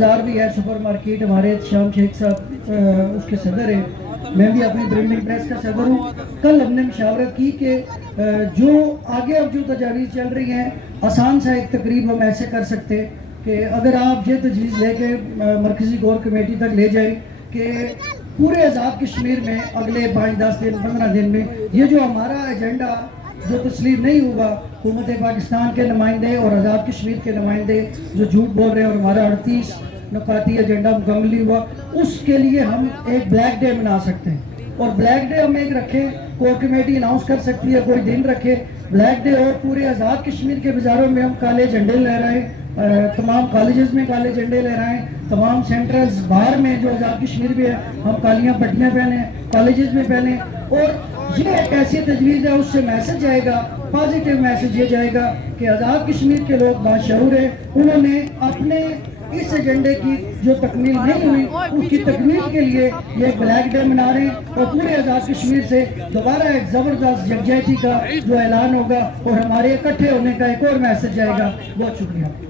بازار بھی ہے، سپر مارکیٹ ہمارے شام شیخ صاحب اس کے صدر ہیں، میں بھی اپنی پرنٹنگ پریس کا صدر ہوں۔ کل ہم نے مشاورت کی کہ جو آگے اب جو تجاویز چل رہی ہیں، آسان سا ایک تقریب ہم ایسے کر سکتے کہ اگر آپ یہ تجویز لے کے مرکزی کور کمیٹی تک لے جائیں کہ پورے آزاد کشمیر میں اگلے 5-10 دن 15 دن میں یہ جو ہمارا ایجنڈا جو تسلیم نہیں ہوگا، حکومت پاکستان کے نمائندے اور آزاد کشمیر کے نمائندے جو جھوٹ بول رہے ہیں اور ہمارا 38 نکاتی ایجنڈا مکمل نہیں ہوا، اس کے لیے ہم ایک بلیک ڈے منا سکتے ہیں۔ اور بلیک ڈے ہم ایک رکھیں، کور کمیٹی اناؤنس کر سکتی ہے، کوئی دن رکھے بلیک ڈے، اور پورے آزاد کشمیر کے بازاروں میں ہم کالے جھنڈے لہرائیں، تمام کالجز میں کالے جھنڈے لہرائیں، تمام سینٹرز باہر میں جو آزاد کشمیر بھی ہے ہم کالیاں پٹیاں پہنیں، کالجز میں پہنیں۔ اور یہ ایک ایسی تجویز ہے، اس سے میسج جائے گا، پازیٹیو میسج یہ جائے گا کہ آزاد کشمیر کے لوگ باشعور ہیں، انہوں نے اپنے اس ایجنڈے کی جو تکمیل نہیں ہوئی اس کی تکمیل کے لیے یہ بلیک ڈے منا رہے ہیں، اور پورے آزاد کشمیر سے دوبارہ ایک زبردست یکجہتی کا جو اعلان ہوگا اور ہمارے اکٹھے ہونے کا ایک اور میسج جائے گا۔ بہت شکریہ۔